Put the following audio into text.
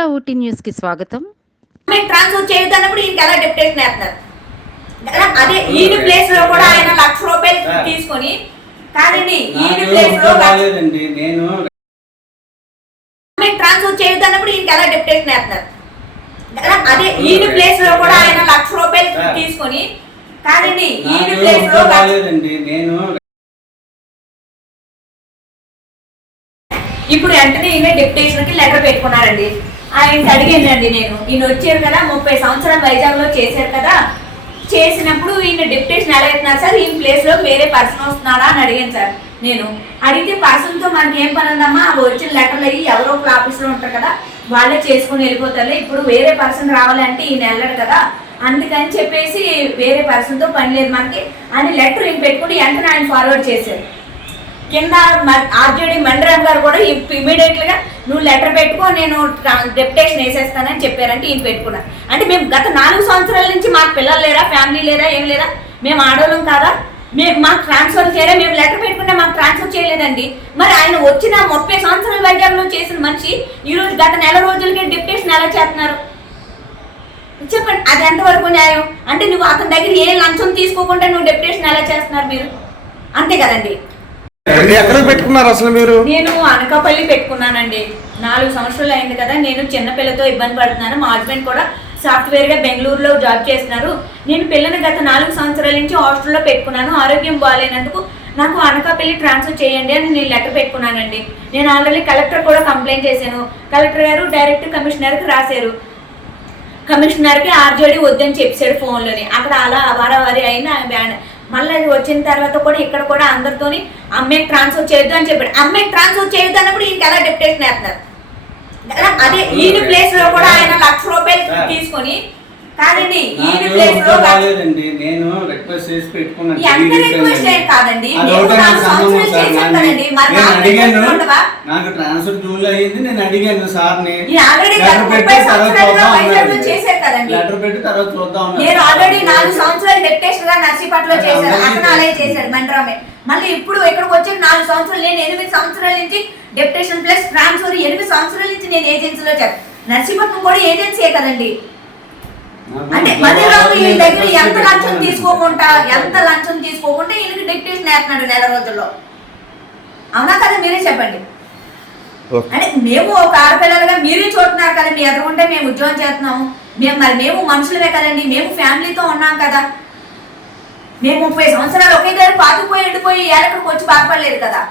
Andhra Ooty news కి స్వాగతం. Transfer చేయొద్దన్నప్పుడు ఈయనకి ఎలా డిప్యుటేషన్ వేస్తున్నారు? అదే ఈయన ప్లేస్ లో కూడా ఆయన ₹1,00,000 తీసుకొని కాదండి, ఈయన ప్లేస్ లో నేను ట్రాన్స్ఫర్ చేయొద్దన్నప్పుడు ఈయనకి ఎలా డిప్యుటేషన్ వేస్తున్నారు? అదే ఈయన ప్లేస్ లో కూడా ఆయన ₹1,00,000 తీసుకొని కాదండి, ఈయన ప్లేస్ లో నేను ఇప్పుడు వెంటనే ఈయన డిప్యుటేషన్ కి లెటర్ పెట్టుకున్నారండి. ఆయనకి అడిగానండి నేను, ఈయన వచ్చారు కదా 30 సంవత్సరాలు వైజాగ్ లో చేశారు కదా, చేసినప్పుడు ఈయన డిప్యుటేషన్ ఎలా అవుతున్నారు సార్, ఈయన ప్లేస్ లో వేరే పర్సన్ వస్తున్నారా అని అడిగాను సార్. నేను అడిగితే పర్సన్ తో మనకి ఏం పని ఉందమ్మా, అవి వచ్చిన లెటర్లు అయ్యి ఎవరో ఒక ఆఫీస్ లో ఉంటారు కదా, వాళ్ళే చేసుకుని వెళ్ళిపోతారు, ఇప్పుడు వేరే పర్సన్ రావాలంటే ఈయన వెళ్ళడు కదా, అందుకని చెప్పేసి వేరే పర్సన్ తో పని లేదు మనకి అని లెటర్ ఈయన పెట్టుకుని వెంటనే ఆయన ఫార్వర్డ్ చేశారు. కింద ఆర్జేడీ మండరామ్ గారు కూడా ఇమీడియట్ గా నువ్వు లెటర్ పెట్టుకో, నేను డెప్యుటేషన్ వేసేస్తానని చెప్పారంటే ఈయన పెట్టుకున్నారు. అంటే మేము గత 4 సంవత్సరాల నుంచి మాకు పిల్లలు లేరా, ఫ్యామిలీ లేదా, ఏం లేదా, మేము ఆడవాళ్ళం కాదా, మాకు ట్రాన్స్ఫర్ చేయరా, మేము లెటర్ పెట్టుకుంటే మాకు ట్రాన్స్ఫర్ చేయలేదండి. మరి ఆయన వచ్చిన 30 సంవత్సరాల వైద్యంలో చేసిన మనిషి ఈ రోజు గత నెల రోజులకే డిప్యుటేషన్ ఎలా చేస్తున్నారు చెప్పండి? అది ఎంతవరకు న్యాయం? అంటే నువ్వు అతని దగ్గర ఏ లంచం తీసుకోకుండా నువ్వు డెప్యుటేషన్ ఎలా చేస్తున్నారు మీరు? అంతే కదండి. ఎక్కడ పెట్టుకున్నారు అసలు మీరు? నేను అనకాపల్లి పెట్టుకున్నానండి. 4 సంవత్సరాలు అయింది కదా, నేను చిన్నపిల్లతో ఇబ్బంది పడుతున్నాను. మా హస్బెండ్ కూడా సాఫ్ట్వేర్ గా బెంగళూరులో జాబ్ చేస్తున్నారు. నేను పిల్లని గత 4 సంవత్సరాల నుంచి హాస్టల్లో పెట్టుకున్నాను. ఆరోగ్యం బాగాలేనందుకు నాకు అనకాపల్లి ట్రాన్స్ఫర్ చేయండి అని నేను లెటర్ పెట్టుకున్నానండి. నేను ఆల్రెడీ కలెక్టర్ కూడా కంప్లైంట్ చేశాను. కలెక్టర్ గారు డైరెక్ట్ కమిషనర్కి రాశారు. కమిషనర్కి ఆర్జేడీ వద్దని చెప్పాడు ఫోన్లోని. అక్కడ అలా వారావారి అయినా మళ్ళీ వచ్చిన తర్వాత కూడా ఇక్కడ కూడా అందరితోని అమ్మాయికి ట్రాన్స్ఫర్ చేయొద్దు అని చెప్పాడు. అమ్మాయికి ట్రాన్స్ఫర్ చేయొద్దు అన్నప్పుడు ఈయనకి ఎలా డిప్యుటేషన్ వేస్తున్నారు? అదే ఈయన ప్లేస్ లో కూడా ఆయన ₹1,00,000 తీసుకొని కాదండి, ఈయన ప్లేస్ లో నేను రిక్వెస్ట్ చేసి పెట్టుకున్నాను. ఎంత రిక్వెస్ట్ కాదండి, నాకు ట్రాన్స్ఫర్ జూన్ లో అయ్యింది. నేను అడిగాను సార్ని, ఆల్రెడీ చేశారు కదండి, లెటర్ పెట్టి తర్వాత చూద్దాం. నేను ఆల్రెడీ 4 సంవత్సరాలు డెప్యుటేషన్ గా నర్సీపట్నంలో చేశాను, అతను అలాగే చేశాడు మండరామే. మళ్ళీ ఇప్పుడు ఇక్కడికి వచ్చి 4 సంవత్సరాలు, నేను 8 సంవత్సరాల నుంచి డెప్యుటేషన్ ప్లస్ ట్రాన్స్ఫర్ 8 సంవత్సరాల నుంచి నేను ఏజెన్సీలో చేస్తాను. నర్సీపట్నం కూడా ఏజెన్సీయే కదండి. అంటే మధ్యరాజు ఈ దగ్గర ఎంత లంచం తీసుకోకుండా ఈయనకి డిప్యుటేషన్ వేస్తున్నాడు నెల రోజుల్లో. అవునా కదా, మీరే చెప్పండి. అంటే మేము ఒక ఆడపిల్లలుగా మీరే చూస్తున్నారు కదండి, ఎదురుకుంటే మేము ఉద్యోగం చేస్తున్నాము, మేము మనుషులమే కదండి, మేము ఫ్యామిలీతో ఉన్నాం కదా. మేము 30 సంవత్సరాలు ఒకే దగ్గర పాతుకుపోయి ఎండిపోయి ఏళ్ళకి వచ్చి బాధపడలేదు కదా.